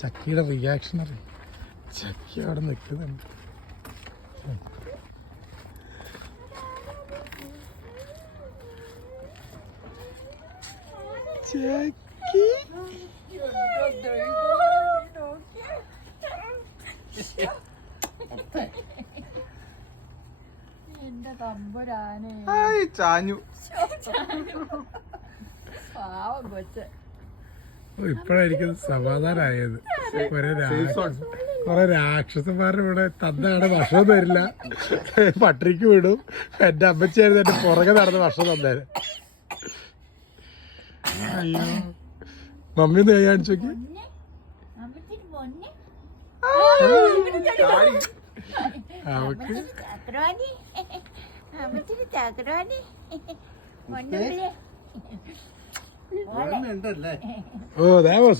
ചക്കിയുടെ reaction അറിയാം. ചക്കി അവിടെ നിൽക്കുന്നുണ്ട്. ചക്കി എന്റെ തമ്പുരാനെ ചാഞ്ഞു. പാവം കൊച്ച്. ഇപ്പഴായിരിക്കും സമാധാനമായത്. കൊറേ രാക്ഷസന്മാരുടെ ഇവിടെ തന്നാണ് ഭക്ഷണം തരില്ല, പട്ടിണിക്ക് വിടും. എന്റെ അമ്മച്ചായിരുന്നു എന്റെ പുറകെ നടന്ന് ഭക്ഷണം തന്നേര്. അയ്യോ മമ്മി ഒന്ന് കാണിച്ചു നോക്കി. അവക്ക് ഓ that was